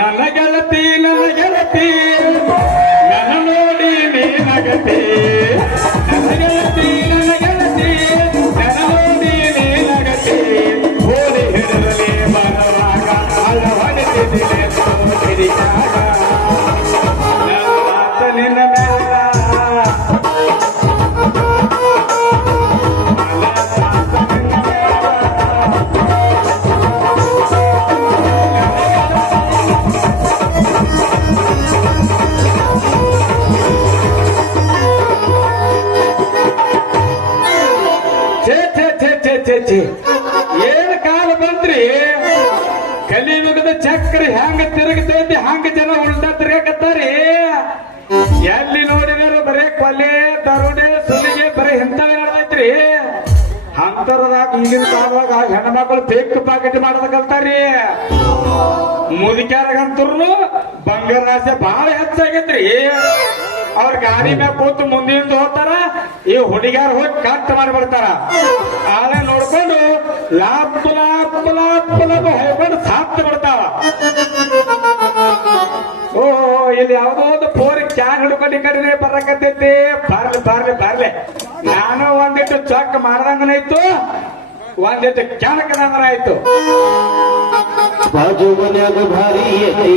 ನನ್ನ ಏನ್ ಕಾಲ ಬಂದ್ರಿ ಕಲಿಯುಗದ ಚಕ್ರ ಹೆಂಗ ತಿರುಗತೈತಿ? ಹಂಗ ಜನ ಉಲ್ಟಾ ತಿರುಗಕತ್ತಾರಿ ಎಲ್ಲಿ ನೋಡಿದ್ರು ಬರೇ ಕೊಲೆ, ದರೋಡೆ, ಸುಲಿಗೆ, ಬರೀ ಇಂಥವೇ ನಡೆದೈತ್ರಿ? ಅಂತರದಾಗ, ಈಗಿನ ಕಾಲದಾಗ ಹೆಣ್ಮಕ್ಳು ಬೇಕ್ ಪಾಕೆಟ್ ಮಾಡೋದ ಕಲ್ತಾರಿ? ಮುದುಕ್ಯಾರಗಂತೂ ಬಂಗಾರ ಆಸೆ ಬಹಳ ಹೆಚ್ಚಾಗೈತ್ರಿ. ಅವ್ರ ಗಾಡಿ ಮ್ಯಾಗ ಕೂತು ಮುಂದಿಂದ ಹೋಗ್ತಾರ? ಈ ಹುಡುಗಾರ ಹೋಗಿ ಕಟ್ ಮಾಡಿ ಬರ್ತಾರ ಆದ್ರೆ ನೋಡ್ಕೊಂಡು ಲಾಪ್ ಲಾಪ್ ಲಾಪ್ ಲಾಪ್ ಹೋಗ್ಕೊಂಡು ಸಾತ್ ಬಿಡ್ತಾವ. ಓ ಇಲ್ಲಿ ಯಾವುದೋ ಒಂದು ಫೋರ್ ಕ್ಯಾನ್ ಹಿಡ್ಕೊಂಡು ಈ ಕಡೆ ಬರಕತ್ತೈತಿ. ಬರ್ಲಿ ಬರ್ಲಿ ಬರ್ಲಿ. ನಾನು ಒಂದಿಟ್ಟು ಚೊಕ್ ಮಾಡ್ದಂಗನಾಯ್ತು ಒಂದಿಟ್ಟು ಕ್ಯಾನಕದಂಗನಾಯ್ತು ಬಾಜು ಮನ್ಯಾಗ ಭಾರಿ ಐತಿ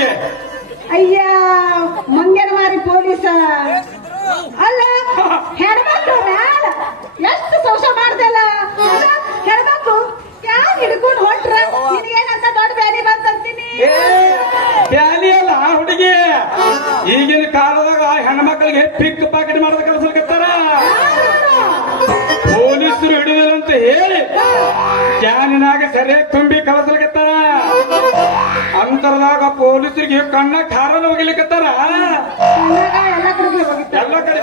ಹಾಕಿಂಗೆ ಅಯ್ಯ ಮಂಗನ ಮಾರಿ ಪೊಲೀಸ. ಅಲ್ಲ, ಹೆಣ್ಮಕ್ಳು ಮ್ಯಾಲ ಎಷ್ಟು ಸೋಷ ಮಾಡ್ದಲ್ಲ ಹೆಣ್ಮಕ್ಳು ಯಾವ ಹಿಡ್ಕೊಂಡು ಹೊಂಟ್ರ? ನಿನಗೇನಂತ ದೊಡ್ಡ ಬ್ಯಾನಿ ಬಂತಂತೀನಿ ಏ, ಬ್ಯಾನಿ ಅಲ್ಲ ಹುಡುಗಿ. ಈಗಿನ ಕಾಲದಾಗ ಹೆಣ್ಮಕ್ಳಿಗೆ ಪಿಕ್ ಪಾಕೆಟ್ ಮಾಡೋದ ಕಲ್ಸಲ್ಕತ್ತಾರ ಪೊಲೀಸರು ಅಂತ ಹೇಳಿ. ಕ್ಯಾನಿನಾಗ ಸರಿಯಾಗಿ ತುಂಬಿ ಅಂತರದಾಗ ಪೊಲೀಸರಿಗೆ ಕಣ್ಣ ಖಾರನ ಹೋಗ್ಲಿಕತ್ತಾರ? ಕನ್ನಡ ಎಲ್ಲ ಕಡೆ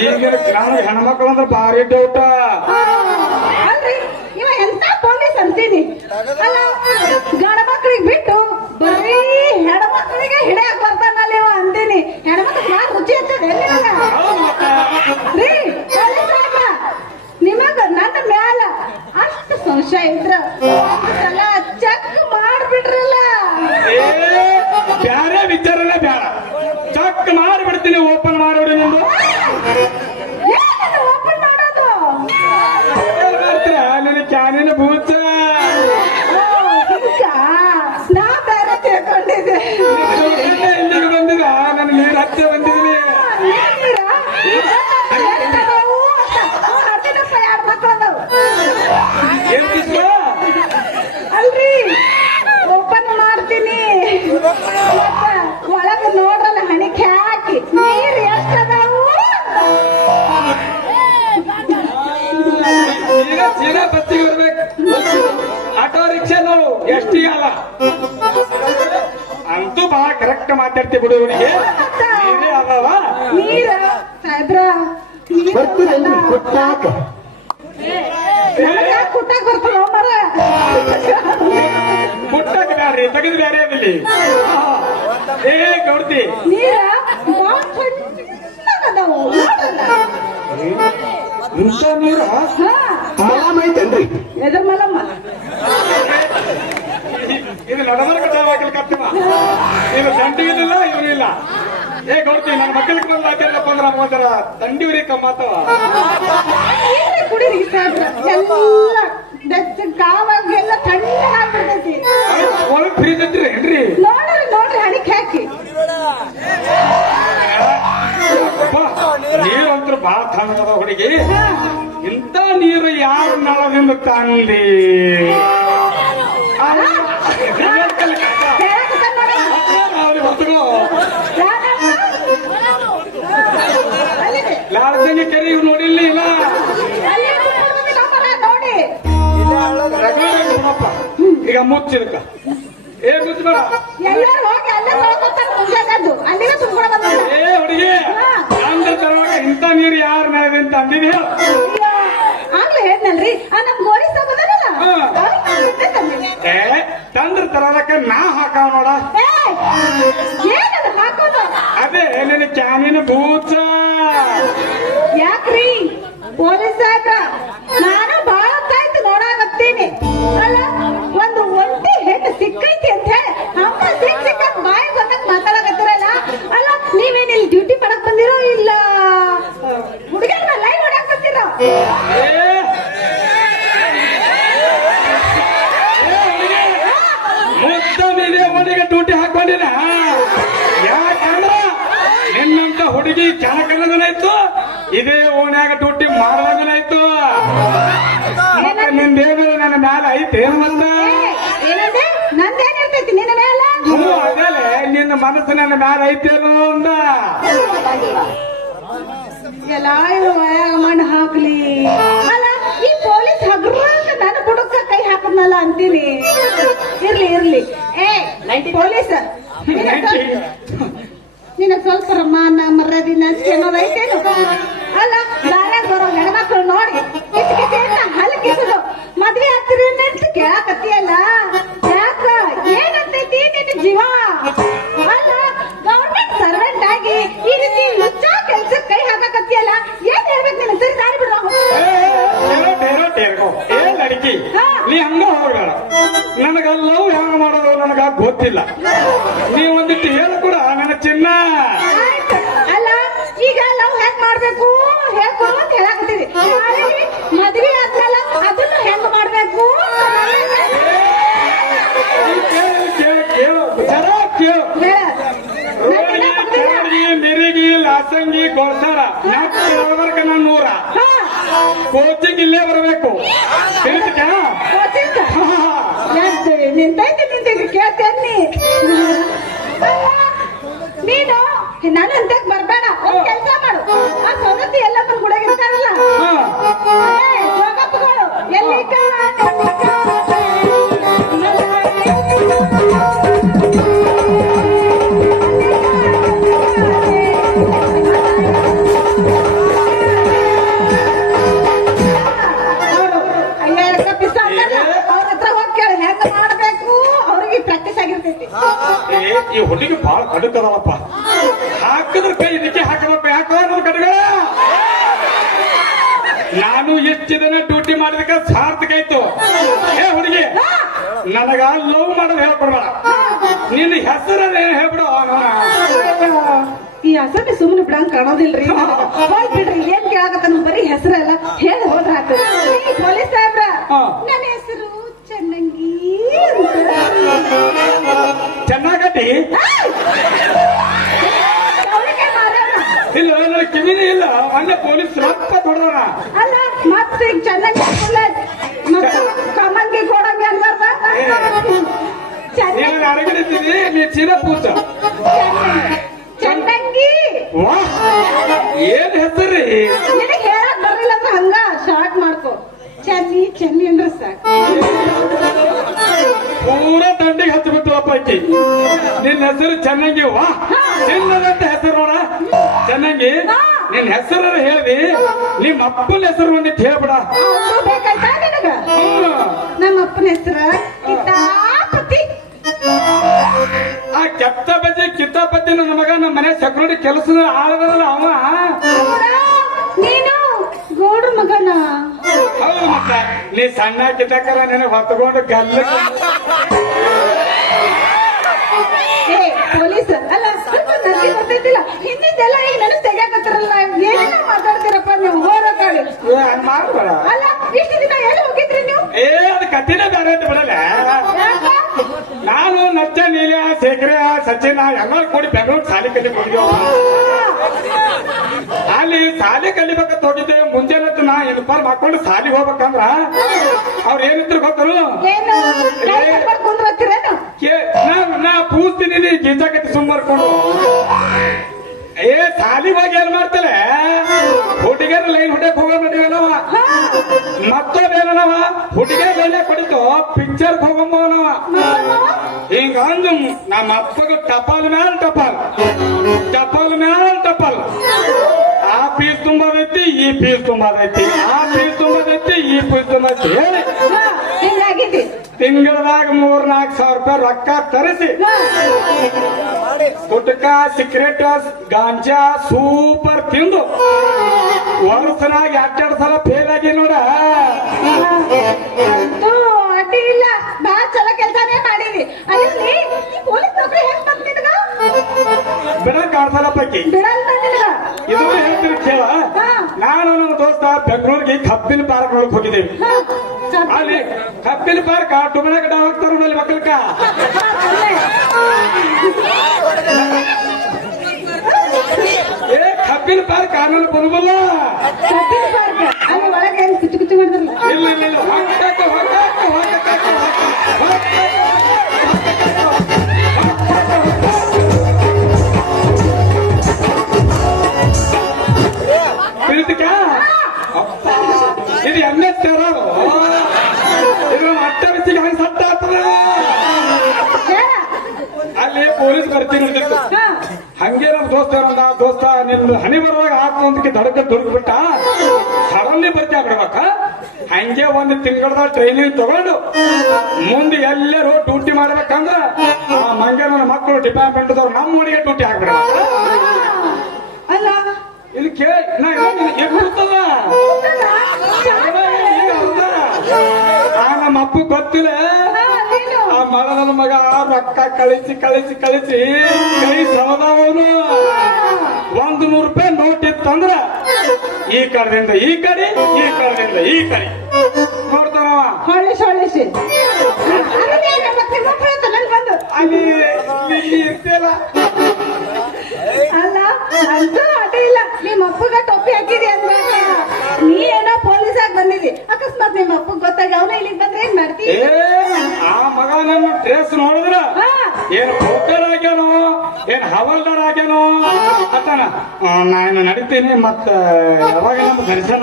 ಈಗಿನ ಗ್ರಾಮ ಹೆಣ್ಮಕ್ಳು ಅಂದ್ರೆ ಭಾರಿ ಡೌಟ. ಅಂತೀನಿ? ಗಂಡ ಬಿಟ್ಟು ಬರೀ ಹೆಣ್ಮಕ್ಳಿಗೆ ಹಿಡಿಯಕ್ ಹಚ್ಚದೆ ರೀ ನಿಮಗ ನನ್ನ ಮ್ಯಾಲ ಅಷ್ಟು ಸಂಶಯ ಇದ್ರ ಸಲ ಚೆಕ್ ಮಾಡ್ಬಿಡ್ರಲ್ಲ ಬ್ಯಾರೆ ವಿಚಾರನೇ ಬೇಡ ಚೆಕ್ ಮಾಡಿಬಿಡ್ತೀನಿ ಓಪನ್ ಬಹಳ ಕರೆಕ್ಟ್ ಮಾತಾಡ್ತೀವಿ ಬಿಡು ಇವನಿಗೆ ನೀರ ಸಾಹೇಬ್ರ ನೀರ್ ಬರ್ತೀರಲ್ರಿ ಕೊಟ್ಟಾಕ? ನಮಗ ಕುಟ್ಟಾಕ್ ಬರ್ತದ ಮರ? ಮುಟ್ಟಕ್ಕೆ ಬ್ಯಾಡ್ರಿ ತೆಗೆದು ಬ್ಯಾರೆ ಅದಿಲ್ಲಿ ಏ ಗೌಡ್ತಿ. ನೀರ ಬಾಳ್ ಸಣ್ಣಗದಾವು ನೋಡಲ್ಲ ಇಂಥ ನೀರ? ಹಾ. ಮಲಾಮ್ ಐತೇನ್ರಿ ಎದ್ರ ಮಲಮ್ಮ? ಇದು ನಡಮರ ಕಟ್ಟಾಕಿಲ್ ಕತ್ತಿವ ಇದು ತಂಡಿ ಇಲ್ಲ ಇವ್ರು ಇಲ್ಲ ಏ ಗೌಡ್ತಿ ನನ್ನ ಮಕ್ಕಳಿಗೆ ಬಂದ ಹಾಕಿಲ್ಲಪ್ಪ ಅಂದ್ರೆ ಒಂದರ ದಂಡಿ ಉರಿಕ ಮಾತವ ನೀರೇ ಕುಡೀರಿ ಎಲ್ಲ ಬೆಚ್ಚ ಕಾವಾಗೆಲ್ಲ ತಣ್ಣಗಾಗ್ಬಿಡ್ತೈತಿ ಒಳಗ್ ಫ್ರೀಜ್ ಏನ್ರಿ ನೋಡ್ರಿ ನೋಡ್ರಿ ಹಣಿಕೆ ಹಾಕಿ. ನೀರು ಅಂತೂ ಬಹಳ ತಣ್ಣಗದ ಹುಡುಗಿ. ಇಂಥ ನೀರು ಯಾರು ನಳದಿಂದ ತಂದಿ? ಅಲ್ಲಿದೆ. ಲಾಡ್ದಂಗೆ ಇವ್ ನೋಡಿಲ್ಲ ಇಲ್ಲ. ಈಗ ಮುಚ್ಚಿದಕ್ಕ ಏ ಮುಚ್ಚಬೇಡ ಎಲ್ಲರೂ ಹೋಗಿ ಅಲ್ಲೇ ತೊಳ್ಕೊತಾರ ಮುಂಜಾನೆದ್ದು ಅಲ್ಲಿಗೆ ತುಂಬ್ಕೊಂಡು ಬಂದಿಲ್ಲ ಏ ಹುಡುಗಿ ಅಂದ್ರ ತರುವಾಗ ಇಂಥ ನೀರು ಯಾರ ನಳದಿಂದ ಅಂತ ಅಂದಿನಿ ಹೇಳು ಅಯ್ಯೋ, ಆಗ್ಲೇ ಹೇಳ್ನಲ್ರಿ ಆ ನಮ್ ಗೋರಿ ಸಾಬದಲ್ಲ ಹಾ. ಏ ತಂದ್ರ ತರೋದಕ್ಕ ನಾ ಹಾಕಾವ ನೋಡ? ಅದೇ ನಿನ್ನ ಚಾನಿನ ಬೂಚ ಮ್ಯಾಲ ಐತೆ ಏನಂದೆ? ಇರ್ತೈತಿ ನಿನ್ನ ಮೇಲೆ ಹ್ಞೂ ಅದೇಲೆ ನಿನ್ನ ಮನಸ್ಸು ನನ್ನ ಮ್ಯಾಲ ಐತೆ ಅಂದ. ಎಲ್ಲ ಮಣ್ಣು ಹಾಕ್ಲಿ. ಅಲ್ಲ ಈ ಪೊಲೀಸ್ ಹಗ್ರಕ್ಕ ನನ್ನ ಬುಡಕ್ಕ ಕೈ ಹಾಕದ್ನಲ್ಲ ಅಂತೀನಿ. ಇರ್ಲಿ ಇರ್ಲಿ. ಏ ಪೊಲೀಸ್ ನಿನ್ನ ಸ್ವಲ್ಪ ಮಾನ ಮರ್ಯಾದಿ ನಂಬಿಕೆ ಅನ್ನೋದು ಐತೇನು ಅಲ್ಲ ದಾರ್ಯಾಗ ಬರೋ ಹೆಣ್ಮಕ್ಳು ನೋಡಿ ಕಿಚ ಕಿಚ ಅಂತ ಹಲ್ ಕಿಸದು ಮದ್ವೆ ಆಗ್ತೀರಿ ಅಂತ ಕೇಳಕತ್ತಿಯಲ್ಲ ಯಾಕ ಏನಂತೈತಿ ನಿನ್ನ ಜೀವ ಅಲ್ಲ ಗೌರ್ಮೆಂಟ್ ಸರ್ವೆಂಟ್ ಆಗಿ ಈ ರೀತಿ ಲುಚ್ಚ ಕೆಲ್ಸಕ್ಕೆ ಕೈ ಹಾಕಕತ್ತಿಯಲ್ಲ ಏನ್ ಹೇಳ್ಬೇಕು ನಿನ್ನ ಸರಿ ದಾರಿ ಬಿಡು ಏ ಲಡಿಕಿ ನೀ ಹಂಗ ಹೋಗಬೇಡ ನನಗ ಲವ್ ಹೆಂಗ ಮಾಡೋದು ನನಗ ಗೊತ್ತಿಲ್ಲ ನೀ ಒಂದಿಟ್ಟು ಹೇಳು ಕೂಡ ನನ್ನ ಚಿನ್ನ ಅಲ್ಲ ಈಗ ಲವ್ ಮಾಡ್ಬೇಕು ಹೇಳ್ಕೊಡು ಅಂತ ಹೇಳಾಕತ್ತೀವಿ ನಾಳೆಗೆ ಮದ್ವೆ ಆದ್ಮೇಲೆ ನಾಲ್ಕು ನನ್ನ ನೂರ? ಕೋಚಿಂಗ್ ಇಲ್ಲೇ ಬರಬೇಕು. ನಿಂತೈತಿ ನಿಂತೈತಿ ಕೇಳ್ತೇನಿ ನೀನು ನಾನು ಅಂತ ಬರ್ಬೇಡ. ಕೆಲಸ ಮಾಡು. ಆ ಸೌದತ್ತಿ ಎಲ್ಲ ಬಂದ್ ಹುಡುಗಿ ಹಾಕಿದ್ರೆ ಕೈ ಇದಕ್ಕೆ ಹಾಕಬೇಕು. ಯಾಕೋ ನನ್ನ ಕಡುಗಳ ನಾನು ಎಷ್ಟು ದಿನ ಡ್ಯೂಟಿ ಮಾಡಿದಕ್ಕೆ ಸಾರ್ಥಕ ಆಯ್ತು. ಏ ಹುಡುಗಿ ನನಗ ಲವ್ ಮಾಡೋದು ಹೇಳ್ಕೊಡ್ಬೇಡ. ನಿನ್ನ ಹೆಸರಲ್ಲಿ ಏನು ಹೇಳ್ಬಿಡು. ಈ ಹೆಸರು ಸುಮ್ಮನೆ ಬಿಡಂಗ್ ಕಾಣೋದಿಲ್ರಿ. ಹೋಗ್ ಬಿಡ್ರಿ ಏನ್ ಕೇಳಕತ್ತ ಬರೀ ಹೆಸರಲ್ಲ ಹೇಳಿ ಹೋದ್ರ ಪೊಲೀಸ್ ಸಾಹೇಬ್ರ ನನ್ನ ಹೆಸರು ಚೆನ್ನಾಗಟ್ಟಿ ಮಾರ್ಯಾನ. ಇಲ್ಲ ನನ್ನ ಕಿವಿನೇ ಇಲ್ಲ. ಮೊನ್ನೆ ಪೊಲೀಸ್ ರಪ್ಪ ಹೊಡೆದವನ ಅಲ್ಲ ಮತ್ತೆ ಈಗ ಚೆನ್ನಾಗಿ ಮತ್ತೆ ಕಮಂಗಿ ಕೊಡಂಗಿ ಅನ್ಬಾರ್ದ ನೀನು ಅಡಗಿದ್ದೀನಿ ನೀ ಚಿರ ಪೂಸ. ಚಂದಂಗಿ ಏನ್ ಹೆಸರಿ ನಿನಗೆ ಹೇಳಕ್ ಬರಲಿಲ್ಲ ಹಂಗ? ಶಾರ್ಟ್ ಮಾಡ್ಕೋ. ಚೆನ್ನಿ ಚನ್ನಿ ಅಂದ್ರೆ ಸಾಕು. ಪೂರ ಹತ್ತು ಹಚ್ಚಿಬಿಟ್ಟವಪ್ಪ ಆಕಿ ನಿನ್ನ ಹೆಸರು ಚೆನ್ನಾಗಿ ವಾ ಚಿನ್ನದಂತ ಹೆಸರು ನೋಡ. ಚೆನ್ನಾಗಿ ನಿನ್ನ ಹೆಸರ ಹೇಳಿ ನಿಮ್ಮ ಅಪ್ಪನ ಹೆಸರು ಒಂದಿಟ್ಟು ಹೇಳ್ಬಿಡ. ಬೇಕಾಯ್ತಾ ನಿನಗ. ನಮ್ಮ ಅಪ್ಪನ ಹೆಸರ ಕಿತಾಪತಿ. ಆ ಕೆತ್ತ ಬಜ್ಜಿ ಕಿತ್ತಾಪತಿ ನನ್ನ ಮಗ ನಮ್ಮ ಮನೆ ಸೆಕ್ಯೂರಿಟಿ ಕೆಲಸದ ಆಳದಲ್ಲ ಅವ. ನೀನು ಗೌಡ್ರ ಮಗನ? ನೀ ಸಣ್ಣ ಕಿಟಕರ ನನಗೆ ಹೊತ್ಕೊಂಡು ಗಲ್ಲ ಪೊಲೀಸ್ ಅಲ್ಲ ಸ್ವಲ್ಪ ನನಗೆ ಗೊತ್ತೈತಿಲ್ಲ ಹಿಂದಿದ್ದೆಲ್ಲ ಈಗ ನನಗೆ ತೆಗ್ಯಾಕತ್ತಾರಲ್ಲ ಏನೆಲ್ಲ ಮಾತಾಡ್ತೀರಪ್ಪ ನೀವು? ಹೋರೋ ಕಾಡಿ ಹಂಗ ಮಾಡ್ಬೇಡ. ಅಲ್ಲ ಇಷ್ಟು ದಿನ ಎಲ್ಲಿ ಹೋಗಿದ್ರಿ ನೀವು? ಏ ಅದು ಕತ್ತಿನ ಬೇರೆ ಅಂತ ಬಿಡಲ್ಲ ನಾನು ನಚ್ಚ ನೀಲ ಶೇಖರ ಸಚಿನ ಎಲ್ಲರೂ ಕೂಡಿ ಬೆಂಗಳೂರು ಸಾಲಿಕಲ್ಲಿ ಕಲಿ ಅಲ್ಲಿ ಸಾಲಿ ಕಲಿಬೇಕಂತ ಹೋಗಿದ್ದೆ. ಮುಂಜಾನೆ ನಾ ಯೂನಿಫಾರ್ಮ್ ಹಾಕೊಂಡು ಸಾಲಿ ಹೋಗ್ಬೇಕಂದ್ರ? ಅವ್ರ ಏನಿದ್ರು ಗೊತ್ತರು ನಾ ಪೂಸ್ತೀನಿ ನೀ ಗೀಜಾಕತಿ ಸುಮ್ಮ ಮಾಡ್ಕೊಂಡು ಏ ಸಾಲಿ ಹೋಗಿ ಏನ್ ಮಾಡ್ತಲೆ? ಹುಡುಗಿಯರ ಲೈನ್ ಹುಡುಗ ಹೋಗೋ ನಡಿವನವ ಹಾ. ಮತ್ತೊಂದೇನವ ಹುಡುಗಿಯರ ಲೈನ್ ಕೊಡಿತು ಪಿಕ್ಚರ್ ಹೋಗಂಬವನವ ಹಿಂಗ ಅಂದ್ ನಮ್ಮ ಅಪ್ಪಗ ಟಪಾಲ್ ಮ್ಯಾಲ ಟಪಾಲ್ ಟಪಾಲ್. ಪೀಸ್ ತುಂಬದೈತಿ ಆ ಪೀಸ್ ತುಂಬದೈತಿ ಈ ಪೀಸ್ ತುಂಬದೈತಿ ಹೇಳಿ ತಿಂಗಳದಾಗ ಮೂರ್ ನಾಲ್ಕು ಸಾವಿರ ರೂಪಾಯಿ ರೊಕ್ಕ ತರಿಸಿ. ಗುಟ್ಕ ಸಿಗರೇಟ್ ಗಾಂಜಾ ಸೂಪರ್ ತಿಂದು. ವರ್ಷನಾಗ ಎರಡೆರಡು ಸಲ ಫೇಲ್ ಆಗಿ ನೋಡ. ನಿನಗ ಇದು ಹೇಳ್ತೀನಿ ಕೇಳ. ನಾನು ನನ್ನ ದೋಸ್ತ ಬೆಂಗಳೂರಿಗೆ ಕಬ್ಬಿನ ಪಾರ್ಕ್ ನೋಡಕ್ ಹೋಗಿದ್ದೇವೆ. ಅಲ್ಲಿ ಕಬ್ಬಿನ ಪಾರ್ಕ್ ಟುಮನ ಗಡ ಹೋಗ್ತಾರ ಮೇಲೆ ಮಕ್ಕಳಕ್ಕ. ಏ ಕಬ್ಬಿನ ಪಾರ್ಕ್ ಆಮೇಲೆ ಬರುವಲ್ಲ? ಇಲ್ಲ ಇಲ್ಲ ಇಲ್ಲ. ದೋಸ್ತ ಏನಂದ ದೋಸ್ತ ನಿನ್ನ ಹನಿ ಬರುವಾಗ ಹಾಕೊಂದಕ್ಕೆ ದಡಕ್ಕೆ ದಡಕ ದುರ್ಗ್ ಬಿಟ್ಟ ಸಡನ್ಲಿ ಬರ್ತೀಯ ಬಿಡ್ಬೇಕ? ಹಂಗೆ ಒಂದು ತಿಂಗಳದ ಟ್ರೈನಿಂಗ್ ತಗೊಂಡು ಮುಂದೆ ಎಲ್ಲರೂ ಡ್ಯೂಟಿ ಮಾಡ್ಬೇಕಂದ್ರ ಆ ನನ್ನ ಮಕ್ಕಳು ಡಿಪಾರ್ಟ್ಮೆಂಟ್ ದವ್ರು ನಮ್ಮ ಊರಿಗೆ ಡ್ಯೂಟಿ ಹಾಕ್ಬಿಡ ಅಲ್ಲ. ಇದು ಕೇ ನಾ ಎಷ್ಟದ ಆ ನಮ್ಮ ಅಪ್ಪ ಗೊತ್ತಿಲ್ಲ. ನೀನು ಮಗ ರೊಕ್ಕ ಕಳಿಸಿ ಕಳಿಸಿ ಕಳಿಸಿ ಕೈ ಸವದವನು ಒಂದು ನೂರು ರೂಪಾಯಿ ನೋಟ್ ಇತ್ತಂದ್ರ ಈ ಕಡೆದಿಂದ ಈ ಕಡೆ ಈ ಕಡೆದಿಂದ ಈ ಕಡೆ. ಅದನ್ನೇ ಮತ್ತೆ ನಿಮ್ಮ ಅಲ್ಲಿ ಇಲ್ಲಿ ಇರ್ತಿಯಲ್ಲ ಅಲ್ಲ? ಅಂತೂ ಅಡ್ಡಿ ಇಲ್ಲ. ನಿಮ್ಮ ಅಪ್ಪಗ ಟೊಪ್ಪಿ ಹಾಕಿದಿ ನಿಮ್ಮ ಅಪ್ಪ ಗೊತ್ತಾಗ ಅವನ ಇಲ್ಲಿಗೆ ಬಂದ್ರೆ ಏನ್ ಮಾಡ್ತಿ? ಆ ಮಗ ನನ್ನ ಡ್ರೆಸ್ ನೋಡಿದ್ರ? ಏನ್ ಪೋಕರ್ ಆಗ್ಯಾನೋ ಏನ್ ಹವಲ್ದಾರ್ ಆಗ್ಯಾನೋ ಅತ್ತಾನ ನಾನು ನಡಿತೀನಿ ಮತ್ತ ಯಾವಾಗ ನಮ್ಮ ದರ್ಶನ?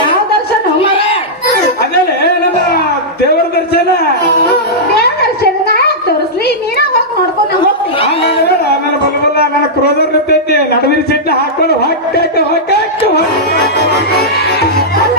ಯಾವ ದರ್ಶನ? ಆಮೇಲೆ ಅದೇಲೆ ನಮ್ಮ ದೇವರ ದರ್ಶನ? ದರ್ಶನ? ತೋರಿಸ್ಲಿ? ನೀನ ಹೋಗಿ ನೋಡ್ಕೊಂಡು ಹೋಗ್ತೀನಿ. ಆಮೇಲೆ ಬಲ್ಲ ನನ್ನ ಕ್ರೋಧರ್ ನಿಂತೈತಿ. ನಡುವಿನ ಸಿಟ್ಟ ಹಾಕೊಂಡು ಹೊಕ್ಕಾಕ ಅಲ್ಲ,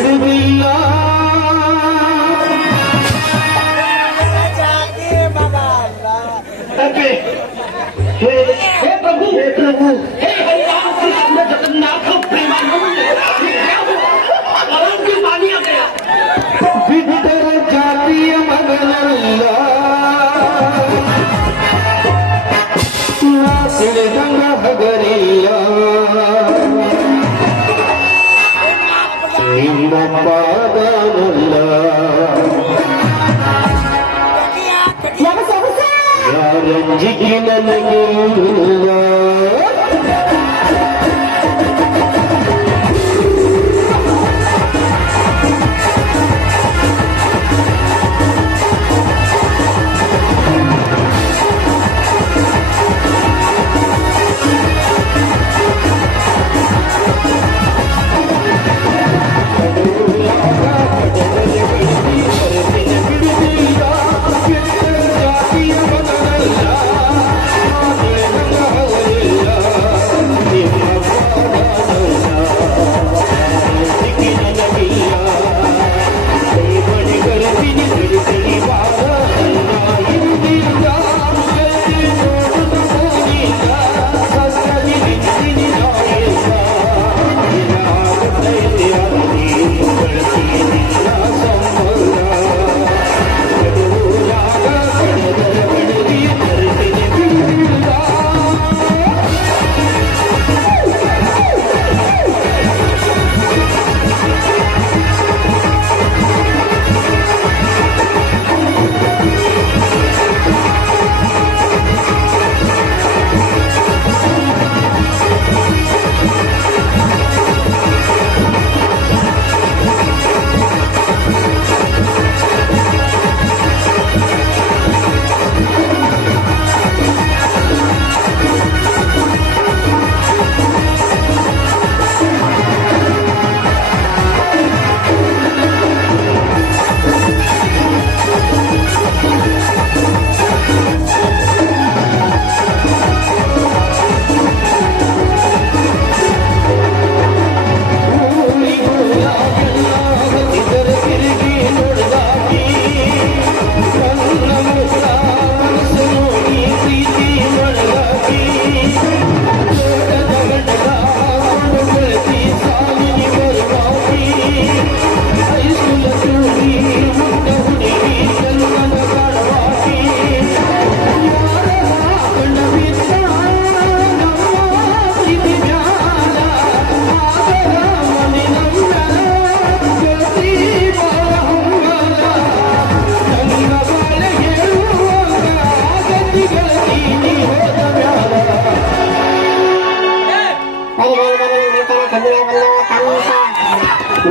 प्रभु हे हरिराम कृष्ण जगन्नाथ प्रेमानंद की पानी आ गया विधर जातीय ಮಗನಲ್ಲ ಸಿಳಿದಂಗ ಹಗರಿಲ್ಲ ನಿಮ್ಮ ಪಾದನಲ್ಲ ಯಾರಂಜಿಗೆ ನನಗಿಲ್ಲ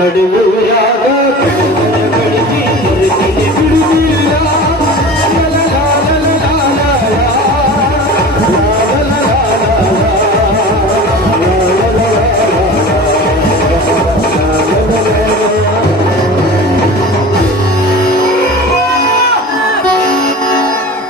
மடிமையாக